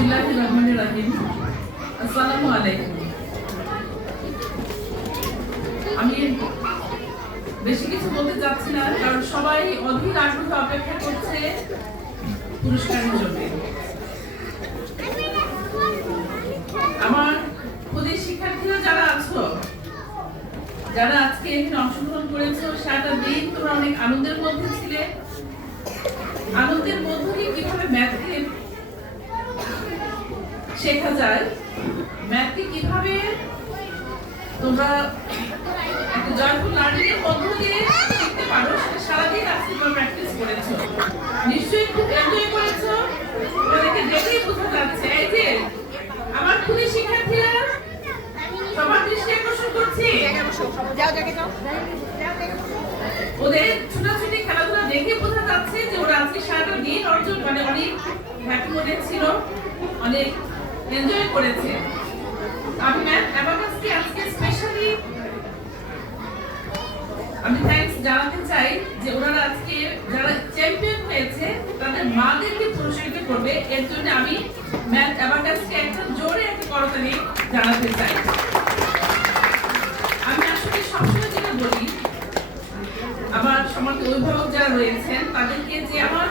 বিসমিল্লাহিররহমানিররহিম। আসসালামু আলাইকুম। আমি বেশি কিছু বলতে চাচ্ছি না, কারণ সবাই অধীর আগ্রহে অপেক্ষা করছে পুরস্কারের জন্য। আমার খুদের শিক্ষার্থীরা যারা আছো, যারা আজকে এখানে অংশগ্রহণ করেছো, সারাটা দিন তোমরা অনেক আনন্দের মধ্যে ছিলে। আনন্দের মধ্য দিয়ে কিভাবে ম্যাথকে শেখা যায়, ম্যাথকে কিভাবে তোমরা একটা জয়ফুল লার্নিং এর মধ্য দিয়ে শিখতে পারো, সেটা সারাদিন আজকে তোমরা প্র্যাকটিস করেছো। নিশ্চয়ই খুব এনজয় করেছো, তোমাদেরকে দেখেই বোঝা যাচ্ছে। এই যে আমার খুদের শিক্ষার্থীরা, সবার দৃষ্টি আকর্ষণ করছি, ওদের ছোটাছুটি খেলাধুলা দেখে বোঝা যাচ্ছে যে ওরা আজকে সারাটা দিন অর্জন অনেক হ্যাপি মোডে ছিল, অনেক এনজয় করেছে। আমি অ্যাবাকাসকে আজকে স্পেশালি আমি থ্যাঙ্কস জানাতে চাই যে ওনারা আজকে যারা চ্যাম্পিয়ন হয়েছে তাদের মাদেরকে পুরস্কৃত করবে। এর জন্য আমি ম্যাথ অ্যাবাকাসকে একটা জোরে একটা করতালি জানাতে চাই। আমি আসলে সবসময় যেটা বলি, আমার সমাজে অভিভাবক যারা রয়েছেন তাদেরকে যে আমার